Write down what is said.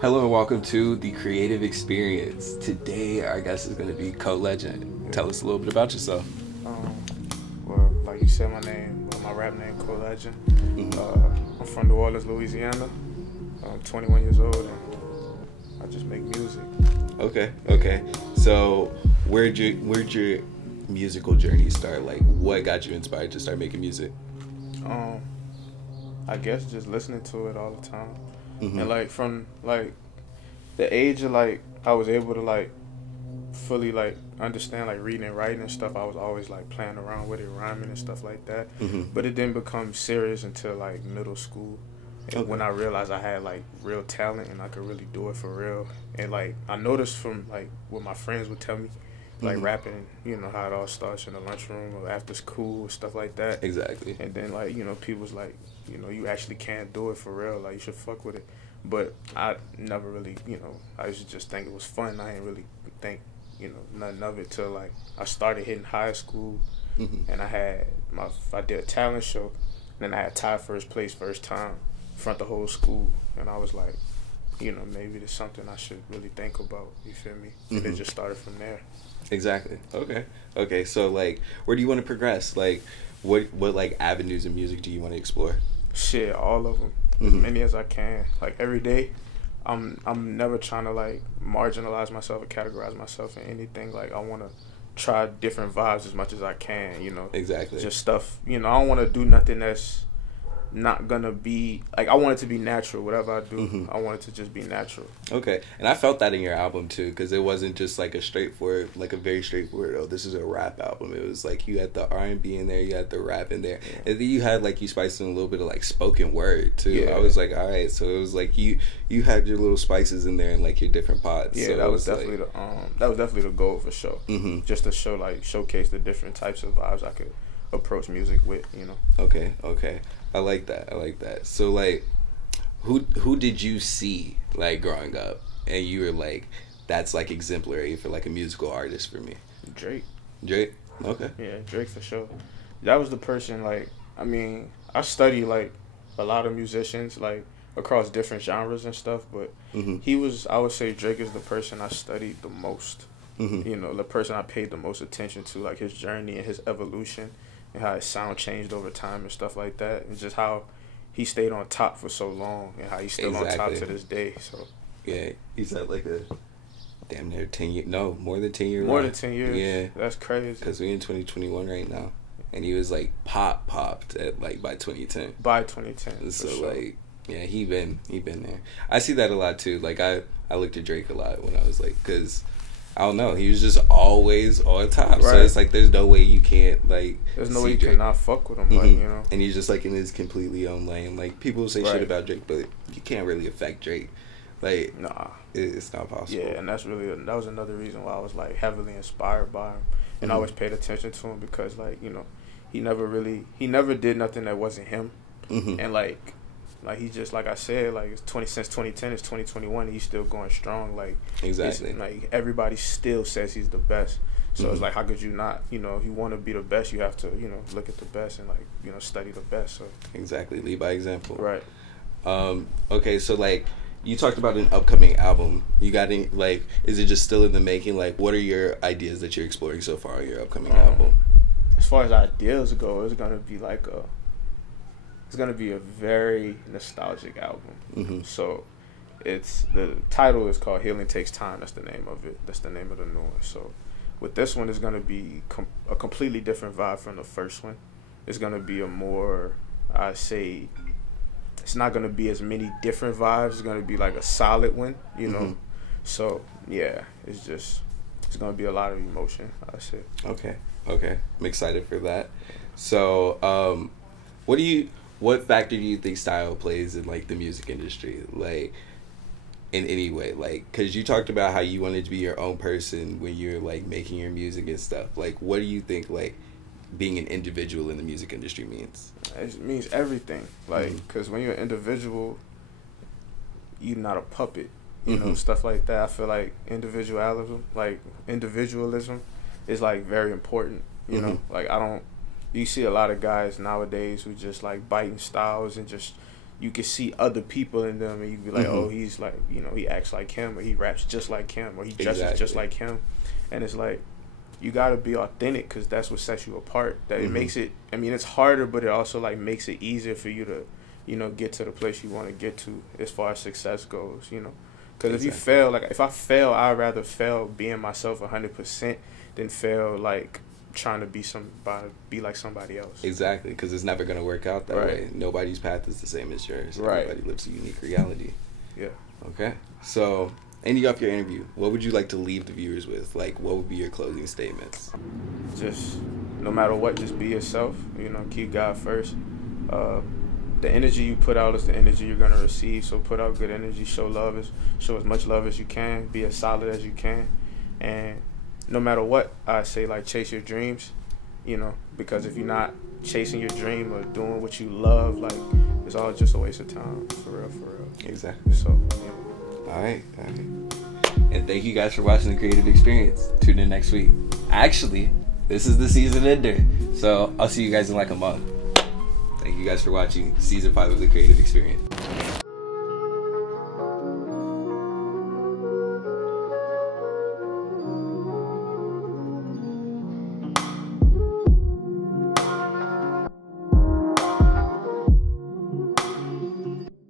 Hello and welcome to The Creative Experience. Today our guest is going to be Co-Legend. Tell us a little bit about yourself. Well, like you said, my rap name, Co-Legend. I'm from New Orleans, Louisiana. I'm 21 years old and I just make music. Okay. So where'd your musical journey start? Like, what got you inspired to start making music? I guess just listening to it all the time. And like from like the age of like I was able to like fully like understand like reading and writing and stuff, I was always like playing around with it, rhyming and stuff like that. But it didn't become serious until like middle school. And when I realized I had like real talent and I could really do it for real. And like I noticed from like what my friends would tell me, like rapping, you know, how it all starts in the lunchroom or after school, stuff like that. Exactly. And then like, you know, people's like, you know, you actually can do it for real, like you should fuck with it. But I never really, you know, I used to just think it was fun. I didn't really think, you know, nothing of it till like I started hitting high school and I did a talent show and then I had tied first place first time in front of the whole school, and I was like, you know, maybe there's something I should really think about, you feel me? And it just started from there. Exactly. Okay. So like, where do you want to progress? Like, what like avenues of music do you want to explore? Shit, all of them, as many as I can. Like every day, I'm never trying to like marginalize myself or categorize myself in anything. Like I want to try different vibes as much as I can. You know, Exactly. just stuff. You know, I don't want to do nothing that's not gonna be like, I want it to be natural. Whatever I do, I want it to just be natural. Okay, and I felt that in your album too, because it wasn't just like a very straightforward, oh, this is a rap album. It was like you had the R&B in there, you had the rap in there, and then you had like, you spiced in a little bit of like spoken word too. I was like, all right, so it was like you had your little spices in there and like your different pots. Yeah, so that was definitely the goal for sure. Just to showcase the different types of vibes I could approach music with, you know. Okay. I like that. So like, who did you see like growing up and you were like, that's like exemplary for like a musical artist for me? Drake. Okay. Yeah, Drake for sure. That was the person. Like, I mean, I study like a lot of musicians like across different genres and stuff, but I would say Drake is the person I studied the most. You know, the person I paid the most attention to, like his journey and his evolution and how his sound changed over time and stuff like that, and just how he stayed on top for so long and how he's still on top to this day. So yeah, he's at like a damn near 10 year, no, more than 10 years. More than 10 years. Yeah, that's crazy. Because we're in 2021 right now, and he was like popped at like by 2010. By 2010. So sure. like, yeah, he been there. I see that a lot too. Like I looked at Drake a lot when I was like, because I don't know, he was just always on top. Right. So it's like there's no way you can't like. There's no way you cannot fuck with him, like, you know. And he's just like in his completely own lane. Like people say shit about Drake, but you can't really affect Drake. Like, nah, it's not possible. Yeah, and that was another reason why I was like heavily inspired by him, and I always paid attention to him because, like, you know, he never did nothing that wasn't him, and like he just, like I said, like it's since 2010, it's 2021, and he's still going strong. Like exactly, like everybody still says he's the best. So it's like, how could you not? You know, if you want to be the best, you have to, you know, look at the best and like, you know, study the best. So exactly, lead by example. Right. Okay, so like you talked about an upcoming album. You got any, like, is it just still in the making? Like, what are your ideas that you're exploring so far on your upcoming album? As far as ideas go, it's gonna be a very nostalgic album. So the title is called Healing Takes Time. That's the name of it. That's the name of the new one. So with this one, it's going to be a completely different vibe from the first one. It's going to be a more, I say, it's not going to be as many different vibes. It's going to be like a solid one, you know. So yeah, it's going to be a lot of emotion, I say. Okay. I'm excited for that. So what factor do you think style plays in like the music industry, like in any way? Like, because you talked about how you wanted to be your own person when you're like making your music and stuff. Like, what do you think like being an individual in the music industry means? It means everything. Like, because when you're an individual, you're not a puppet, you know, stuff like that. I feel like individualism is like very important, you know. Like, you see a lot of guys nowadays who just like biting styles and just you can see other people in them, and you can be like, oh, he's like, you know, he acts like him, or he raps just like him, or he dresses just like him. And it's like, you gotta be authentic, because that's what sets you apart. That it makes it, I mean, it's harder, but it also like makes it easier for you to, you know, get to the place you want to get to as far as success goes, you know. Because if you fail, like, if I fail, I'd rather fail being myself 100% than fail like trying to be like somebody else. Exactly, because it's never gonna work out that way. Nobody's path is the same as yours. Everybody lives a unique reality. Yeah. Okay. So, ending off your interview, what would you like to leave the viewers with? Like, what would be your closing statements? Just, no matter what, just be yourself. You know, keep God first. The energy you put out is the energy you're gonna receive. So put out good energy. Show as much love as you can. Be as solid as you can. And no matter what, I say, like, chase your dreams, you know, because if you're not chasing your dream or doing what you love, like, it's all just a waste of time, for real. Exactly. So, yeah. All right. And thank you guys for watching The Creative Experience. Tune in next week. Actually, this is the season ender, so I'll see you guys in like a month. Thank you guys for watching Season 5 of The Creative Experience.